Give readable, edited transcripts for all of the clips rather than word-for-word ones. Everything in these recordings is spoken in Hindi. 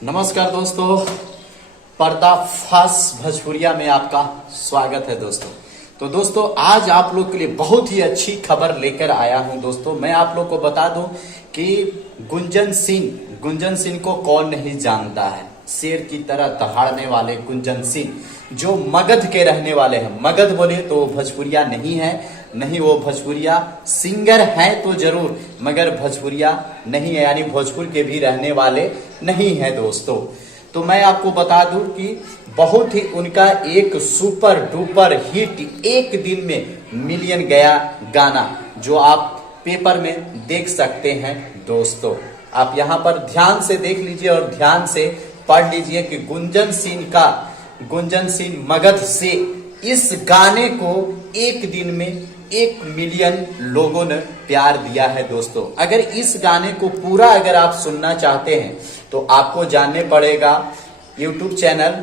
नमस्कार दोस्तों, पर्दाफाश भोजपुरिया में आपका स्वागत है दोस्तों। तो दोस्तों आज आप लोग के लिए बहुत ही अच्छी खबर लेकर आया हूं दोस्तों। मैं आप लोग को बता दूं कि गुंजन सिंह को कौन नहीं जानता है। शेर की तरह दहाड़ने वाले गुंजन सिंह जो मगध के रहने वाले हैं। मगध बोले तो वो भोजपुरिया नहीं है, नहीं वो भोजपुरिया सिंगर है तो जरूर, मगर भोजपुरिया नहीं है, यानी भोजपुर के भी रहने वाले नहीं है दोस्तों। तो मैं आपको बता दूं कि बहुत ही उनका एक सुपर डुपर हिट एक दिन में मिलियन गया गाना, जो आप पेपर में देख सकते हैं दोस्तों। आप यहाँ पर ध्यान से देख लीजिए और ध्यान से पढ़ लीजिए कि गुंजन सिंह मगध से इस गाने को एक दिन में 1 मिलियन लोगों ने प्यार दिया है दोस्तों। अगर इस गाने को पूरा अगर आप सुनना चाहते हैं तो आपको जानने पड़ेगा YouTube channel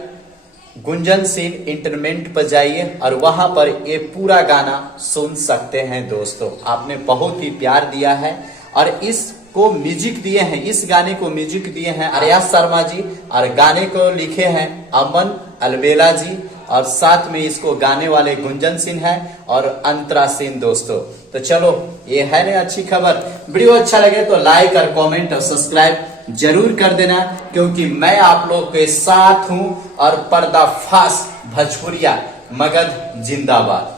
Gunjan Singh entertainment पर जाइए और वहां पर ये पूरा गाना सुन सकते हैं दोस्तों। आपने बहुत ही प्यार दिया है और इसको म्यूजिक दिए हैं, इस गाने को म्यूजिक दिए हैं आर्या शर्मा जी और गाने को लिखे हैं अमन अलबेला जी और साथ में इसको गाने वाले गुंजन सिंह है और अंतरा सिंह दोस्तों। तो चलो ये है ना अच्छी खबर। वीडियो अच्छा लगे तो लाइक और कमेंट और सब्सक्राइब जरूर कर देना, क्योंकि मैं आप लोग के साथ हूं और पर्दाफाश भोजपुरिया मगध जिंदाबाद।